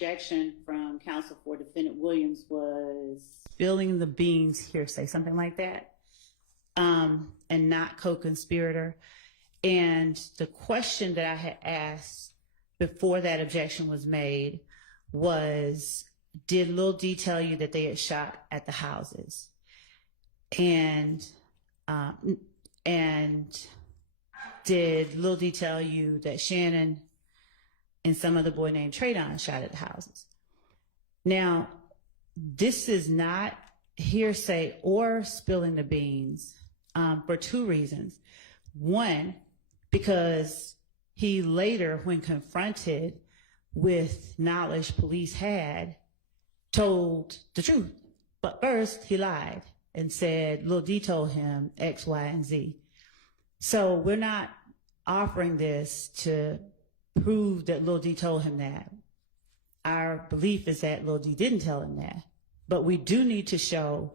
objection from counsel for defendant Williams was spilling the beans hearsay, something like that, and not co-conspirator. And the question that I had asked before that objection was made was, did Lil D tell you that they had shot at the houses? And did Lil D tell you that Shannon and some other boy named Traydon shot at the houses? Now, this is not hearsay or spilling the beans for two reasons. One, because he later, when confronted with knowledge police had, told the truth. But first, he lied and said Lil D told him X, Y, and Z. So we're not offering this to prove that Lil D told him that. Our belief is that Lil D didn't tell him that. But we do need to show,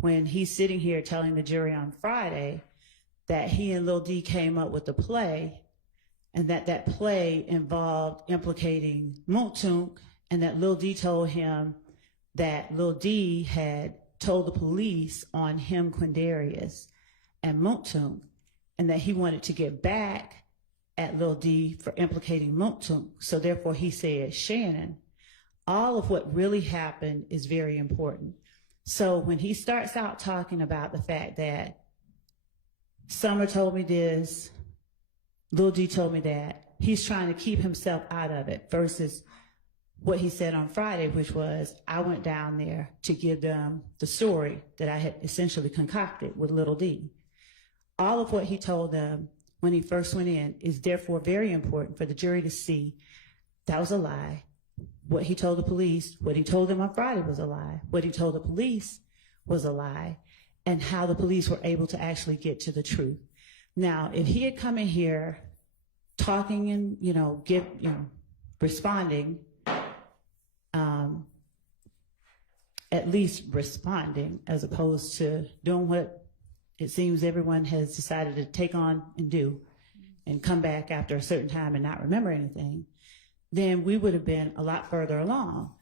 when he's sitting here telling the jury on Friday that he and Lil D came up with a play, and that play involved implicating Montunk, and that Lil D told him that Lil D had told the police on him, Quindarius, and Montunk, and that he wanted to get back at Lil D for implicating Montunk. So therefore he said Shannon. All of what really happened is very important. So when he starts out talking about the fact that Summer told me this, Lil D told me that, he's trying to keep himself out of it versus what he said on Friday, which was, I went down there to give them the story that I had essentially concocted with Lil D. All of what he told them when he first went in is therefore very important for the jury to see that was a lie. What he told the police, what he told them on Friday was a lie. What he told the police was a lie, and how the police were able to actually get to the truth. Now, if he had come in here talking and, responding, at least responding, as opposed to doing what it seems everyone has decided to take on and do and come back after a certain time and not remember anything, then we would have been a lot further along.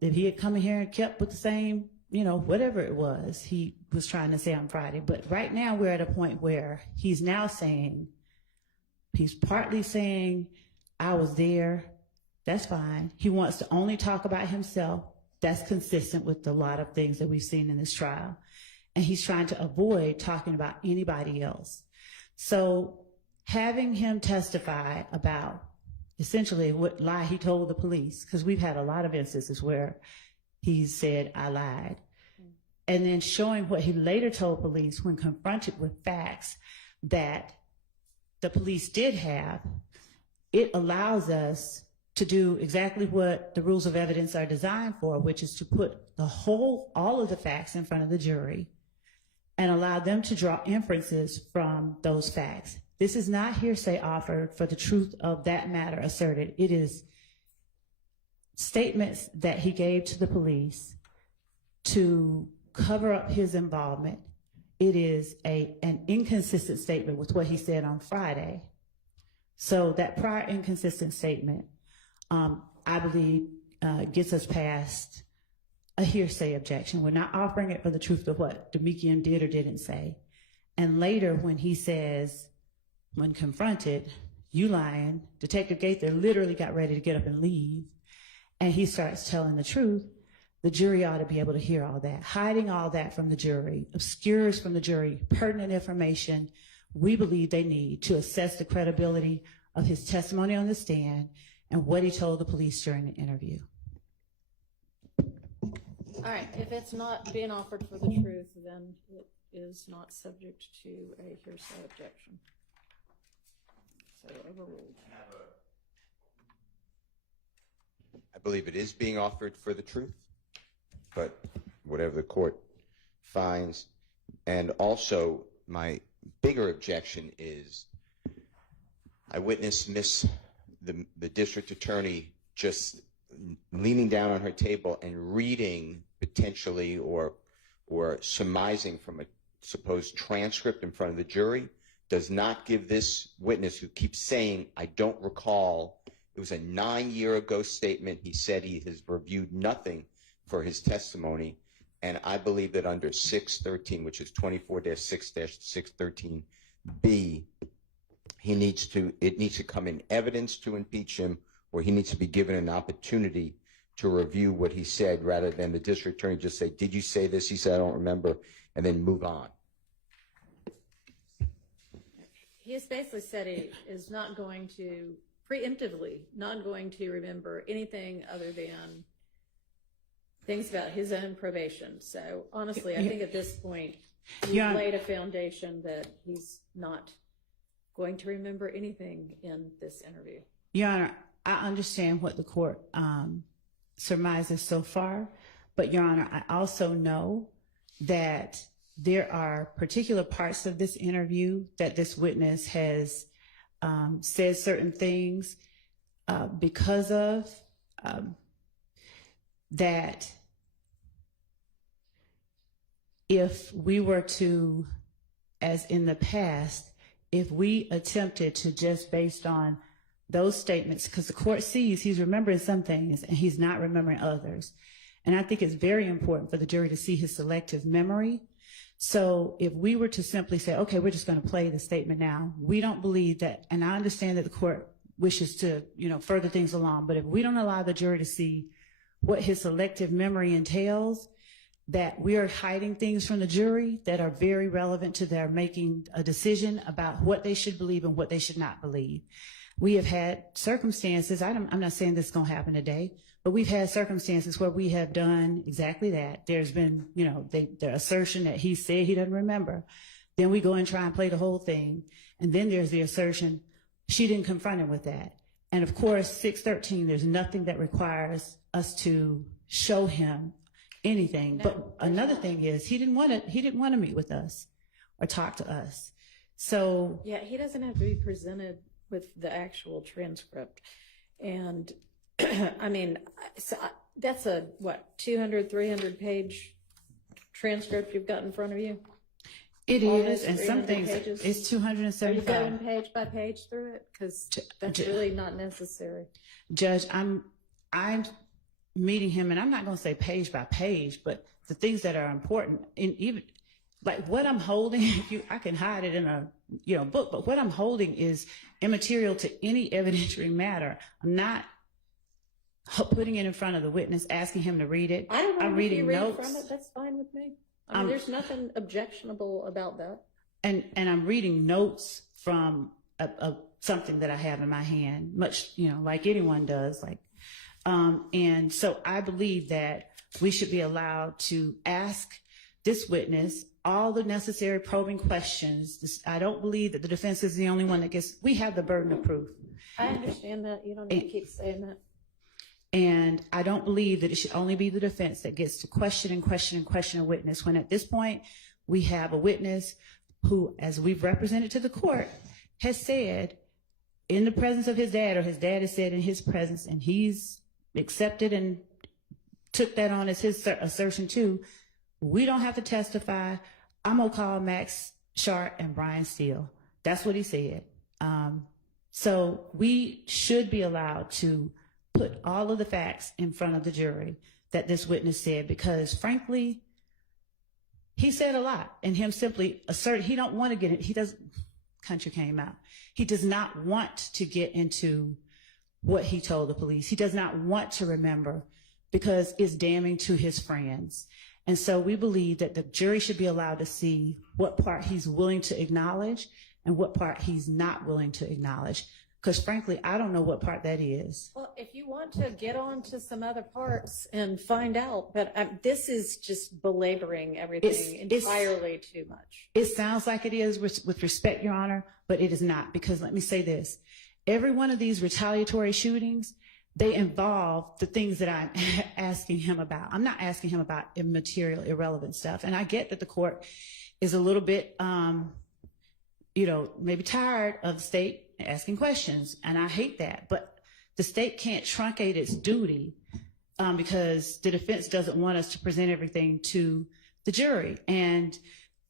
If he had come in here and kept with the same, whatever it was he was trying to say on Friday. But right now we're at a point where he's now saying, he's partly saying, I was there, that's fine. He wants to only talk about himself. That's consistent with a lot of things that we've seen in this trial. And he's trying to avoid talking about anybody else. So having him testify about essentially what lie he told the police, because we've had a lot of instances where he said, I lied. And then showing what he later told police when confronted with facts that the police did have, it allows us to do exactly what the rules of evidence are designed for, which is to put all of the facts in front of the jury and allow them to draw inferences from those facts. This is not hearsay offered for the truth of that matter asserted. It is statements that he gave to the police to cover up his involvement. It is an inconsistent statement with what he said on Friday. So that prior inconsistent statement, I believe, gets us past a hearsay objection. We're not offering it for the truth of what Demekian did or didn't say. And later when he says, when confronted, you lying, Detective Gaither literally got ready to get up and leave, and he starts telling the truth, the jury ought to be able to hear all that. Hiding all that from the jury obscures from the jury pertinent information we believe they need to assess the credibility of his testimony on the stand and what he told the police during the interview. All right, if it's not being offered for the truth, then it is not subject to a hearsay objection. So overruled. I believe it is being offered for the truth, but whatever the court finds. And also, my bigger objection is I witnessed the district attorney just leaning down on her table and reading potentially or surmising from a supposed transcript in front of the jury. Does not give this witness, who keeps saying, I don't recall It was a 9-year ago statement. He said he has reviewed nothing for his testimony. And I believe that under 613, which is 24-6-613B, it needs to come in evidence to impeach him, or he needs to be given an opportunity to review what he said, rather than the district attorney just say, did you say this? He said, I don't remember, and then move on. He has basically said he is not going to, preemptively, not going to remember anything other than things about his own probation. So honestly, I think at this point, you've laid a foundation that he's not going to remember anything in this interview. Your Honor, I understand what the court surmises so far, but Your Honor, I also know that there are particular parts of this interview that this witness has said certain things because of that. If we were to, as in the past, if we attempted to just based on those statements, because the court sees he's remembering some things and he's not remembering others. And I think it's very important for the jury to see his selective memory. So if we were to simply say, okay, we're just going to play the statement now, we don't believe that, and I understand that the court wishes to, further things along, but if we don't allow the jury to see what his selective memory entails, that we are hiding things from the jury that are very relevant to their making a decision about what they should believe and what they should not believe. We have had circumstances, I'm not saying this is going to happen today, but we've had circumstances where we have done exactly that. There's been, their assertion that he said he doesn't remember. Then we go and try and play the whole thing. And then there's the assertion she didn't confront him with that. And of course, 613, there's nothing that requires us to show him anything. No, but another thing is he didn't want to meet with us or talk to us. So yeah, he doesn't have to be presented with the actual transcript. And I mean, so that's a 200, 300 page transcript you've got in front of you? It is, and some things pages? It's 275. Are you going page by page through it? Because that's really not necessary. Judge, I'm meeting him, and I'm not going to say page by page, but the things that are important, and even like what I'm holding, I can hide it in a book, but what I'm holding is immaterial to any evidentiary matter. I'm not putting it in front of the witness, asking him to read it. I don't know. I'm reading notes from it. That's fine with me. I mean, there's nothing objectionable about that. And I'm reading notes from something that I have in my hand, much like anyone does. And so I believe that we should be allowed to ask this witness all the necessary probing questions. I don't believe that the defense is the only one that gets. We have the burden of proof. I understand that. You don't need to keep saying that. And I don't believe that it should only be the defense that gets to question a witness, when at this point we have a witness who, as we've represented to the court, has said in the presence of his dad, or his dad has said in his presence, and he's accepted and took that on as his assertion too. We don't have to testify. I'm going to call Max Sharp and Brian Steele. That's what he said. So we should be allowed to put all of the facts in front of the jury that this witness said, because frankly, he said a lot, and him simply assert he don't want to get it. He doesn't, country came out. He does not want to get into what he told the police. He does not want to remember because it's damning to his friends. And so we believe that the jury should be allowed to see what part he's willing to acknowledge and what part he's not willing to acknowledge. Because frankly, I don't know what part that is. Well, if you want to get on to some other parts and find out, but this is just belaboring everything entirely too much. It sounds like it is with respect, Your Honor, but it is not, because let me say this. Every one of these retaliatory shootings, they involve the things that I'm asking him about. I'm not asking him about immaterial, irrelevant stuff. And I get that the court is a little bit, maybe tired of the state asking questions, and I hate that, but the state can't truncate its duty because the defense doesn't want us to present everything to the jury. And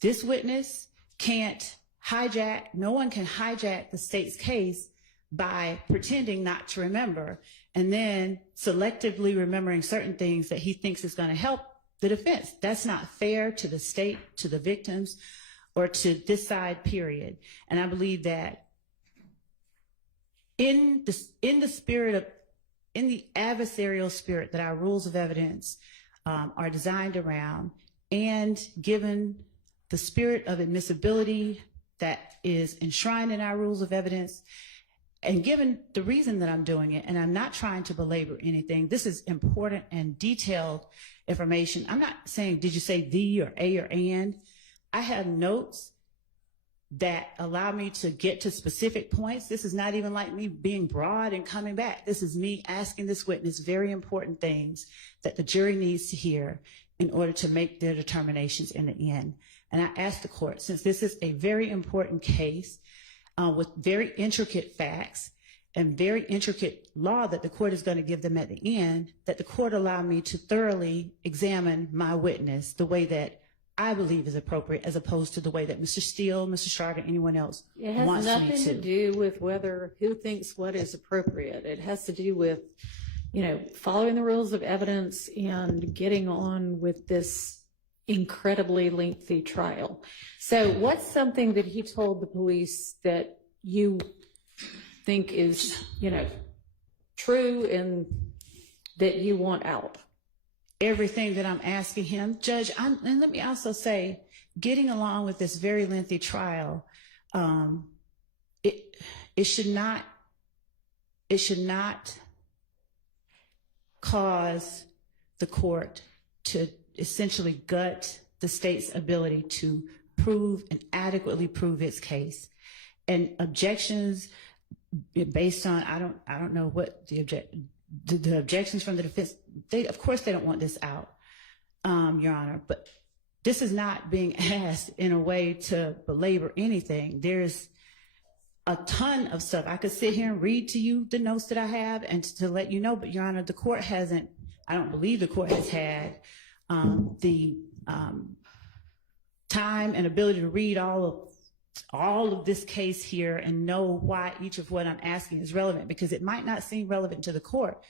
this witness can't hijack, no one can hijack the state's case by pretending not to remember and then selectively remembering certain things that he thinks is going to help the defense. That's not fair to the state, to the victims, or to this side, period. And I believe that in the adversarial spirit that our rules of evidence are designed around, and given the spirit of admissibility that is enshrined in our rules of evidence, and given the reason that I'm doing it, and I'm not trying to belabor anything, this is important and detailed information. I'm not saying, did you say the or a or and? I have notes that allow me to get to specific points. This is not even like me being broad and coming back. This is me asking this witness very important things that the jury needs to hear in order to make their determinations in the end. And I ask the court, since this is a very important case with very intricate facts and very intricate law that the court is going to give them at the end, that the court allow me to thoroughly examine my witness the way that I believe is appropriate, as opposed to the way that Mr. Steele, Mr. Sharp, or anyone else wants me to. It has nothing to do with who thinks what is appropriate. It has to do with, following the rules of evidence and getting on with this incredibly lengthy trial. So what's something that he told the police that you think is, true and that you want out? Everything that I'm asking him, Judge, and let me also say, getting along with this very lengthy trial, it should not cause the court to essentially gut the state's ability to prove and adequately prove its case. And objections based on, I don't know what the objections from the defense, of course they don't want this out, Your Honor, but this is not being asked in a way to belabor anything. There's a ton of stuff. I could sit here and read to you the notes that I have and to let you know, but Your Honor, the court hasn't, I don't believe the court has had the time and ability to read all of this case here and know why each of what I'm asking is relevant, because it might not seem relevant to the court,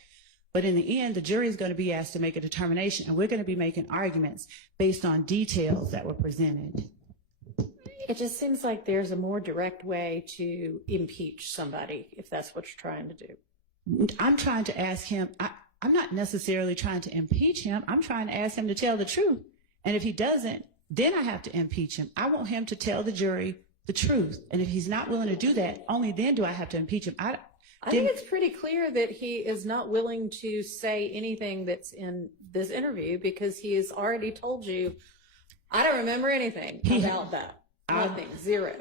but in the end, the jury is going to be asked to make a determination, and we're going to be making arguments based on details that were presented. It just seems like there's a more direct way to impeach somebody, if that's what you're trying to do. I'm trying to ask him, I'm not necessarily trying to impeach him. I'm trying to ask him to tell the truth. And if he doesn't, then I have to impeach him. I want him to tell the jury the truth. And if he's not willing to do that, only then do I have to impeach him. I think it's pretty clear that he is not willing to say anything that's in this interview, because he has already told you, I don't remember anything about that. Nothing, zero.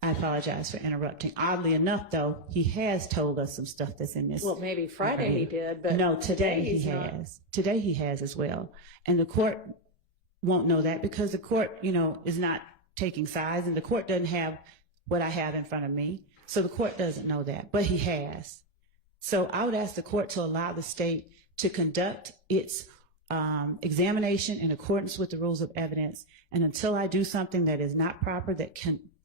I apologize for interrupting. Oddly enough, though, he has told us some stuff that's in this. Well, maybe Friday he did, but no, today he has. Today he has as well. And the court won't know that, because the court, is not taking sides, and the court doesn't have what I have in front of me. So the court doesn't know that, but he has. So I would ask the court to allow the state to conduct its examination in accordance with the rules of evidence. And until I do something that is not proper, that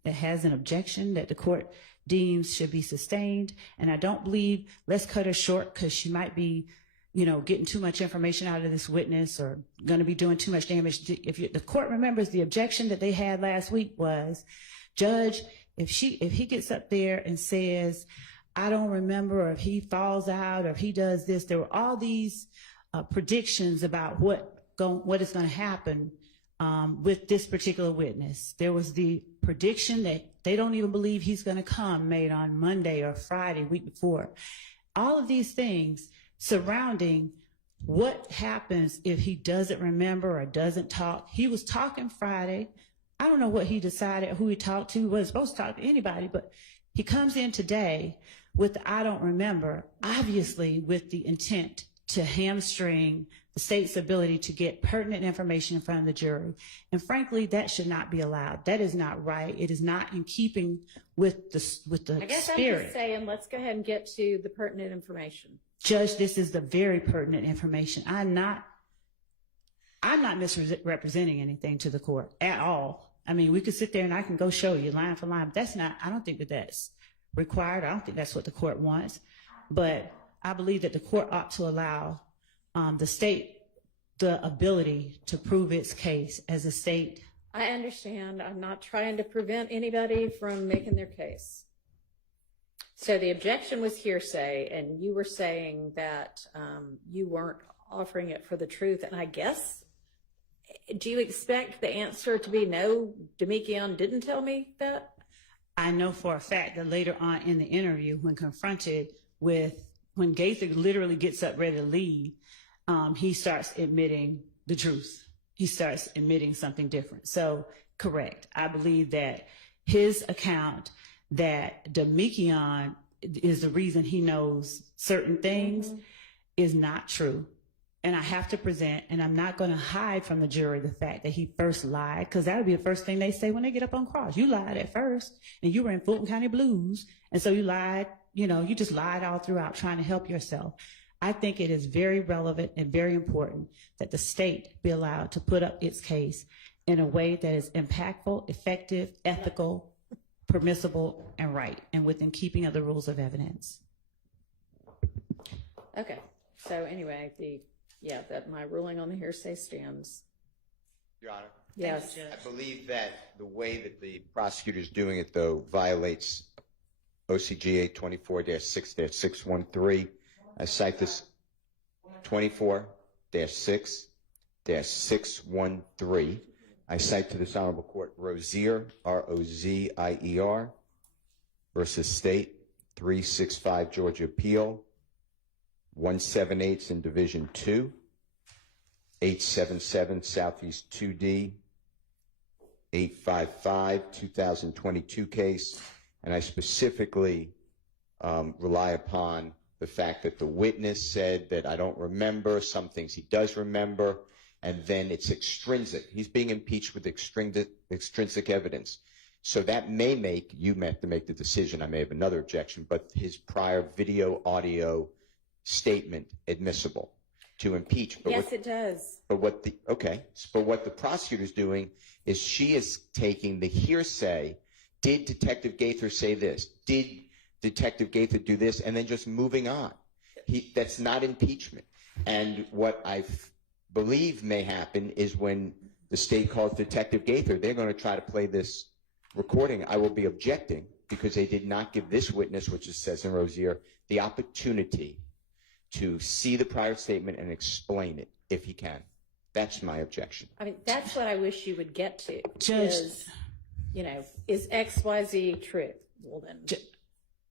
has an objection that the court deems should be sustained, and I don't believe, let's cut her short because she might be, getting too much information out of this witness or going to be doing too much damage. If the court remembers, the objection that they had last week was, Judge, if he gets up there and says, I don't remember, or if he falls out, or if he does this, there were all these predictions about what is going to happen with this particular witness. There was the prediction that they don't even believe he's going to come, made on Monday or Friday, week before. All of these things surrounding what happens if he doesn't remember or doesn't talk. He was talking Friday. I don't know what he decided, who he talked to. He wasn't supposed to talk to anybody, but he comes in today with the I don't remember, obviously with the intent to hamstring the state's ability to get pertinent information in front of the jury. And frankly, that should not be allowed. That is not right. It is not in keeping with the spirit. I guess I'm just saying, let's go ahead and get to the pertinent information. Judge, this is the very pertinent information. I'm not misrepresenting anything to the court at all. I mean, we could sit there and I can go show you line for line, but I don't think that that's required. I don't think that's what the court wants. But I believe that the court ought to allow the state the ability to prove its case as a state. I understand. I'm not trying to prevent anybody from making their case. So the objection was hearsay, and you were saying that you weren't offering it for the truth. And I guess, do you expect the answer to be no, Demekion didn't tell me that? I know for a fact that later on in the interview, when confronted with, when Gaither literally gets up ready to leave, he starts admitting the truth. He starts admitting something different. So, correct. I believe that his account that Demekion is the reason he knows certain things is not true. And I have to present, and I'm not going to hide from the jury the fact that he first lied, because that would be the first thing they say when they get up on cross. You lied at first, and you were in Fulton County Blues, and so you lied, you just lied all throughout trying to help yourself. I think it is very relevant and very important that the state be allowed to put up its case in a way that is impactful, effective, ethical, permissible, and right, and within keeping of the rules of evidence. Okay. So anyway, that my ruling on the hearsay stands. Your Honor. Yes. I believe that the way that the prosecutor's doing it, though, violates OCGA 24-6-613. I cite this 24-6-613. I cite to this honorable court Rozier, R-O-Z-I-E-R, versus State, 365 Georgia Appeal, 178 in Division 2, 877 Southeast 2D, 855, 2022 case. And I specifically rely upon the fact that the witness said that I don't remember, some things he does remember, and then it's extrinsic. He's being impeached with extrinsic evidence. So that may make, you have to make the decision, I may have another objection, but his prior video, audio statement admissible to impeach. But yes, it does. But what the prosecutor's doing is she is taking the hearsay. Did Detective Gaither say this? Did Detective Gaither do this? And then just moving on. That's not impeachment. And what I believe may happen is when the state calls Detective Gaither, they're going to try to play this recording. I will be objecting because they did not give this witness, which it says in Rozier, the opportunity to see the prior statement and explain it if he can. That's my objection. I mean, that's what I wish you would get to. Judge, is XYZ true? Well, then,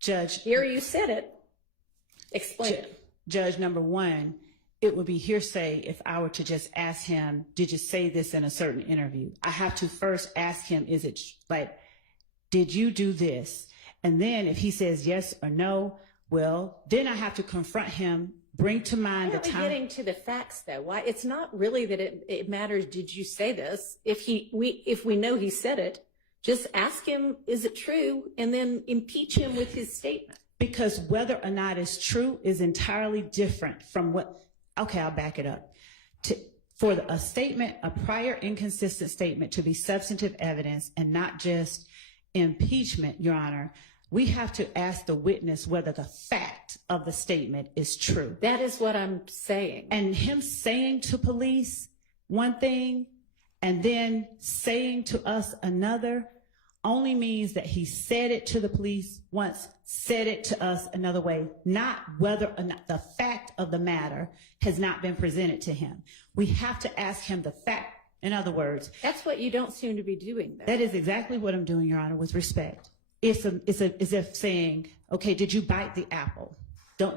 Judge, here you said it. Explain it. Judge, number one, it would be hearsay if I were to just ask him, did you say this in a certain interview? I have to first ask him, is it like, did you do this? And then if he says yes or no, well, then I have to confront him, bring to mind the time. Why are we getting to the facts, though? Why? It's not really that it matters, did you say this? If we know he said it, just ask him, is it true? And then impeach him with his statement. Because whether or not it's true is entirely different from okay, I'll back it up. For a statement, a prior inconsistent statement to be substantive evidence and not just impeachment, Your Honor, we have to ask the witness whether the fact of the statement is true. That is what I'm saying. And him saying to police one thing and then saying to us another only means that he said it to the police once, said it to us another way, not whether or not the fact of the matter has not been presented to him. We have to ask him the fact. In other words, that's what you don't seem to be doing, though. That is exactly what I'm doing, Your Honor, with respect. It's as if saying, okay, did you bite the apple?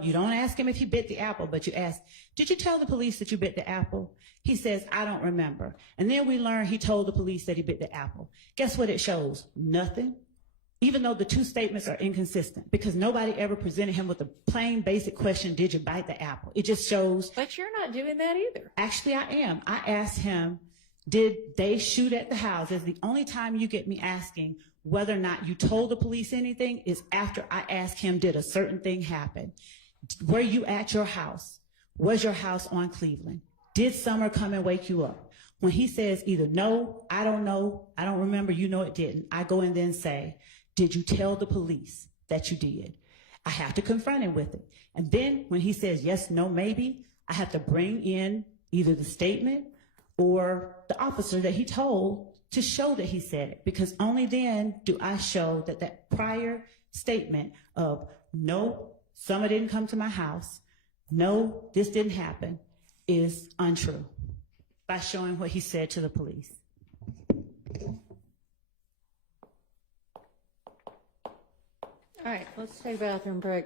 You don't ask him if he bit the apple, but you ask, did you tell the police that you bit the apple? He says, I don't remember. And then we learn he told the police that he bit the apple. Guess what it shows? Nothing. Even though the two statements are inconsistent, because nobody ever presented him with a plain basic question, did you bite the apple? It just shows. But you're not doing that either. Actually, I am. I asked him, did they shoot at the houses? The only time you get me asking whether or not you told the police anything is after I ask him, did a certain thing happen? Were you at your house? Was your house on Cleveland? Did Summer come and wake you up? When he says either no, I don't know, I don't remember, you know it didn't, I go and then say, did you tell the police that you did. I have to confront him with it. And then when he says yes, no, maybe, I have to bring in either the statement or the officer that he told to show that he said it, because only then do I show that that prior statement of no, Summer didn't come to my house, no, this didn't happen, is untrue, by showing what he said to the police. All right, let's take a bathroom break.